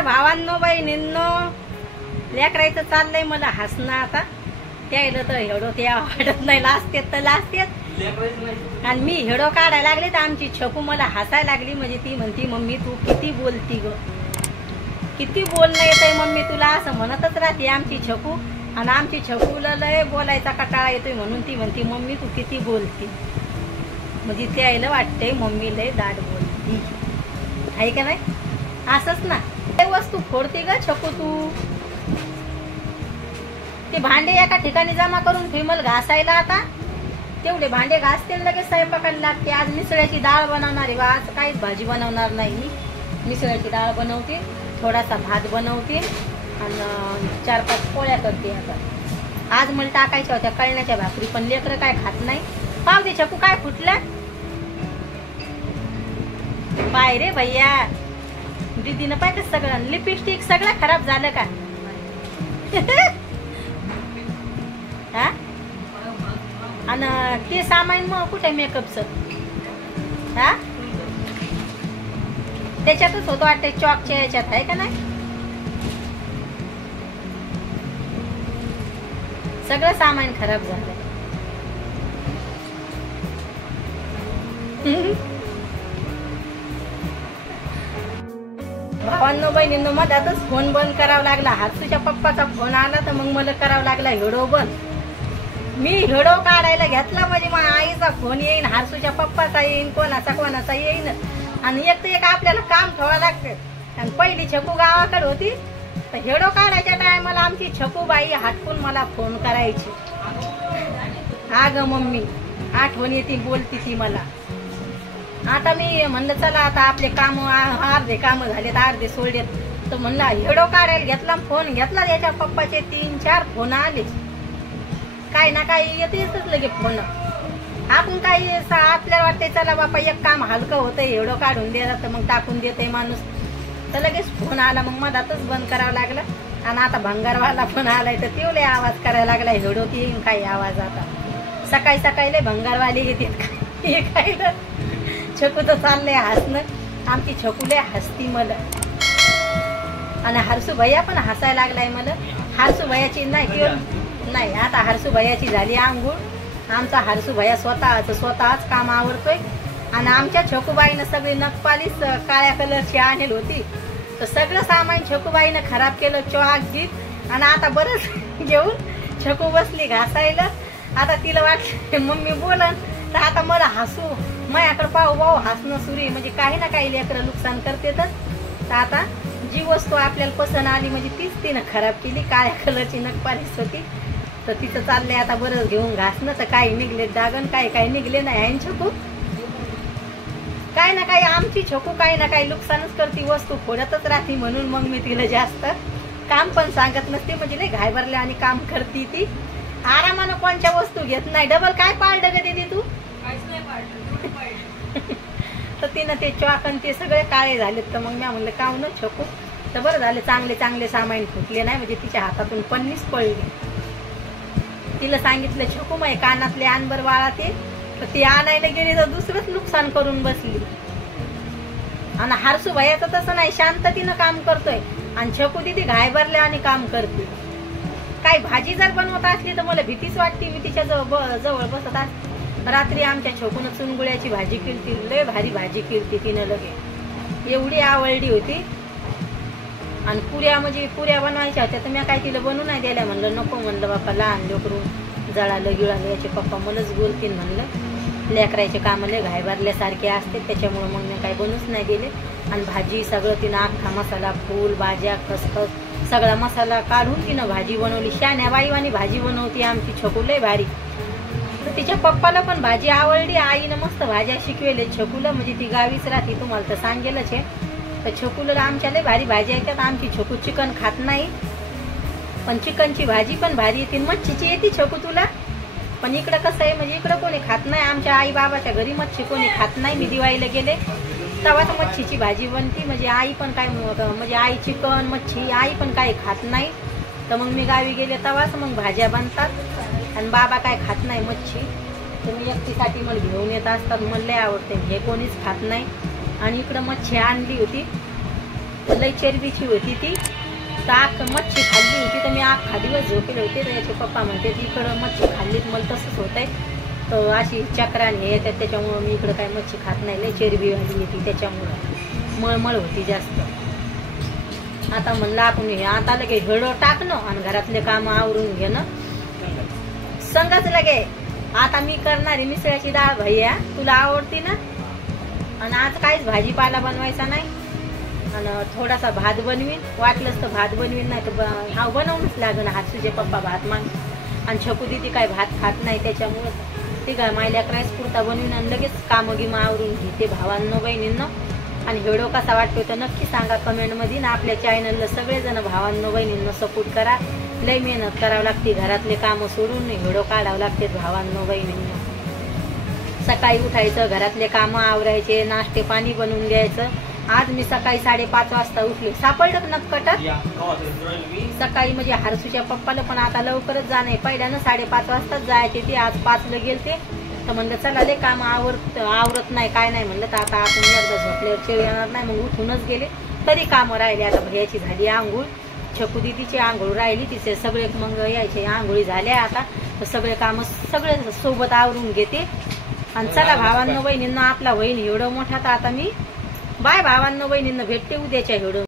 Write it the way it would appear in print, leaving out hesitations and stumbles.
नमस्कार भावांनो बहिणींनो, लेकरायचं चाललंय मला हसणं. आता त्याला तर हेडो ते वाटत नाही, लाजतेत तर लाजतेत. आणि मी हेडो काढायला लागले तर आमची छकू मला हसायला लागली. म्हणजे ती म्हणती मम्मी तू किती बोलती ग, किती बोलणं येतंय मम्मी तुला, असं म्हणतच राहते आमची छकू. आणि आमची छकूला लय बोलायचा कटाळा येतोय म्हणून ती म्हणती मम्मी तू किती बोलती. म्हणजे त्याला वाटतंय मम्मी लय दाट बोलती आहे का नाही. असंच ना, ते वस्तू फोडते ग छकू तू. ते भांडे एका ठिकाणी जमा करून फिमल घासायला, आता तेवढे भांडे घासते लगेच स्वयंपाकाला लागते. आज मिसळ्याची डाळ बनवणार आहे, आज काहीच भाजी बनवणार नाही. मी मिसळ्याची डाळ बनवते, थोडासा भात बनवते आणि 4-5 पोळ्या करते. आता आज मला टाकायच्या होत्या कळण्याच्या भाकरी, पण लेकरं काय खात नाही. पाव दे छकू, काय फुटलं पाय रे भैया. दीदीनं पाय कसं सगळं लिपस्टिक सगळं खराब झालं का. हा, आणि ते सामान मग कुठे मेकअपचं, हा त्याच्यातच होतं वाटतं, चॉकच्या याच्यात आहे का नाही. सगळं सामान खराब झालं. भावांनो बहिणींनो, मधातच फोन बंद करावा लागला. हर्षूच्या पप्पाचा फोन आला तर मग मला करावं लागला हेडो बंद. मी हेडो काढायला घेतला म्हणजे मग आईचा फोन येईन, हर्षूच्या पप्पाचा येईन, कोणाचा येईन. आणि एक तर एक आपल्याला काम ठेवावं लागतं. आणि पहिली छकू गावाकडे होती तर हेडो काढायच्या टायमाला आमची छकू बाई हटकून मला फोन करायची. हा ग मम्मी, आठवण येते, बोलती ती मला. आता मी म्हणलं चला आता आपले काम अर्धे काम झालेत, अर्धे सोडलेत. तर म्हणलं हेडो काढायला घेतला, फोन घेतला, याच्या पप्पाचे 3-4 फोन आले. काही ना काही येतेच लगे फोन. आपण काही आपल्याला वाटतंय चला बापा एक काम हलकं होतंय, हेडो काढून दे, तर मग टाकून देते माणूस. तर लगेच फोन आला, मग मधातच बंद करावं लागलं. आणि आता भंगारवाला फोन आलाय तर तेवढे आवाज करायला लागलाय. हेडो ती काही आवाज, आता सकाळी सकाळी लय भंगारवाले येतात काय. छकू तर चाललंय हसणं, आमची छकूले हसती मला. आणि हर्षू भैया पण हसायला लागलाय मला. हर्षू भैयाची नाही आता हर्षू भैयाची झाली आंघोळ. आमचा हर्षू भैया स्वतःच काम आवरतोय. आणि आमच्या छकूबाईनं सगळी नखपालीस काळ्या कलरची आणली होती, तर सगळं सामान छकूबाईनं खराब केलं, चॉक गीत. आणि आता बरंच घेऊन छकू बसली घासायला. आता तिला वाटलं मम्मी बोलन तर आता मला हसू माझ्याकडे पाहू हसणं सुरू. म्हणजे काही ना काही लेकरं नुकसान करतेतच. तर आता जी वस्तू आपल्याला पसंत आली म्हणजे तीच तिनं खराब केली. काळ्या कलरची नखपालीस होती, तर तिचं चाललंय आता बरंच घेऊन घासणं. तर काही निघले दागन, काही निघले नाही. आहे छकू काही ना काही, आमची छकू काही ना काही नुकसानच करते, वस्तू फोडतच राहते. म्हणून मग मी तिला जास्त काम पण सांगत नसते. म्हणजे लय घाबरले आणि काम करते ती. आरामानं कोणत्या वस्तू घेत नाही. डबल काय पाळलं ग दीदी तू. तर तिनं ते चॉकन ते सगळे काळे झालेत. तर मग मी म्हणलं काव न छकू, तर बरं झालं चांगले सामान फुटले नाही. म्हणजे तिच्या हातातून पन्नीच पडली. तिला सांगितलं छकू मग कानातले आण बर वाळा ते, तर ती आणायला गेली तर दुसरंच नुकसान करून बसली. आणि हर्षू भैयाचं तसं नाही, शांततेनं काम करतोय. आणि छकू दिदी घाबरले आणि काम करते. काही भाजी जर बनवत असली तर मला भीतीच वाटते. मी तिच्या जवळ बसत असते. रात्री आमच्या छकूनं चुनगुळ्याची भाजी केली, लय भारी भाजी केली तिनं लगे, एवढी आवडली होती. आणि पुऱ्या बनवायच्या होत्या, तर मी काय तिला बनवू नाही द्यायला. म्हणलं नको, म्हणलं बापा लहान लेकरून जळालं गिळालं, याचे पप्पा मलाच बोलतील. म्हणलं लेकरायचे कामं लय घाबरल्यासारखे असते, त्याच्यामुळं मग मी काही बनवूच नाही दिले. आणि भाजी सगळं तिनं अख्खा मसाला, फूल भाज्या, खसखस सगळा मसाला काढून तिनं भाजी बनवली. शान्या बाईवानी भाजी बनवती आमची छकू, लय भारी. तर तिच्या पप्पाला पण भाजी आवडली. आईनं मस्त भाज्या शिकवेले छकूला. म्हणजे ती गावीच राहते, तुम्हाला तर सांगेलच आहे. तर छकूला आमच्या लय भारी भाज्या येतात. आमची छकू चिकन खात नाही, पण चिकनची भाजी पण भारी येते. मच्छीची येते छकू तुला, पण इकडं कसं आहे म्हणजे इकडं कोणी खात नाही. आमच्या आई बाबाच्या घरी मच्छी कोणी खात नाही. मी दिवाळीला गेले तेव्हा तर मच्छीची भाजी बनती. म्हणजे आई पण काय, म्हणजे आई चिकन मच्छी आई पण काही खात नाही. तर मग मी गावी गेले तेव्हाच मग भाज्या बनतात. आणि बाबा काय खात नाही मच्छी, तर मी एकटीसाठी मला घेऊन येत असतात. मला लय आवडते, हे कोणीच खात नाही. आणि इकडं मच्छी आणली होती लई चरबीची होती ती, तर आख मच्छी खाल्ली होती तर मी अख्खा दिवस झोपेले होते. तर याचे पप्पा म्हणते इकडं मच्छी खाल्लीत मला तसंच होत आहे, तर अशी चक्राने येतात त्याच्यामुळं मी इकडं काय मच्छी खात नाही, लई चरबी वाली येते त्याच्यामुळं मळमळ होती जास्त. आता म्हणलं आपण हे आता लगे घडो टाकणं आणि घरातले काम आवरून घेणं संगच लगे. आता मी करणारी मिसळाची डाळ भैया, तुला आवडती ना? आणि आज काहीच भाजीपाला बनवायचा नाही आणि थोडासा भात बनवीन, वाटलंच तर भात बनवीन, नाही तर हा बनवूनच लागेल. हातसूचे पप्पा भात माग आणि छकू दिदी काय भात खात नाही त्याच्यामुळं ती काय मायल्या राईस पुरता बनवीन आणि लगेच कामं गिमं आवरून घेते भावांनो बहिणींनो. आणि व्हिडिओ कसा वाटतो तर नक्की सांगा कमेंटमध्ये ना. आपल्या चॅनलला सगळेजण भावांनो बहिणींनो सपोर्ट करा. लई मेहनत करावं लागते, घरातले कामं सोडून व्हिडिओ काढावं लागते भावांनो बहिणींनो. सकाळी उठायचं, घरातले कामं आवरायचे, नाश्ते पाणी बनवून द्यायचं. आज मी सकाळी 5:30 वाजता उठले. सापडलं नक्कटच सकाळी म्हणजे हरसूच्या पप्पाला पण आता लवकरच जाणे, पहिल्यानं 5:30 वाजताच जायचे ते, आज 5ला गेलते. तर म्हणलं चला लय काम आवरत नाही काय नाही म्हणलं, तर आता आपण एकदा झोपल्यावर चिळ येणार नाही, मग उठूनच गेले. तरी कामं राहिले. आता भैयाची झाली आंघोळ, छकू दिदीची आंघोळ राहिली, तिचे सगळे मग यायचे आंघोळी झाल्या आता, तर सगळे कामं सगळे सोबत आवरून घेते. आणि चला भावांनो बहिणींना, आपला होईल एवढं मोठा. तर आता मी बाय भावांनो बहिणींना, भेटते उद्याच्या व्हिडिओ.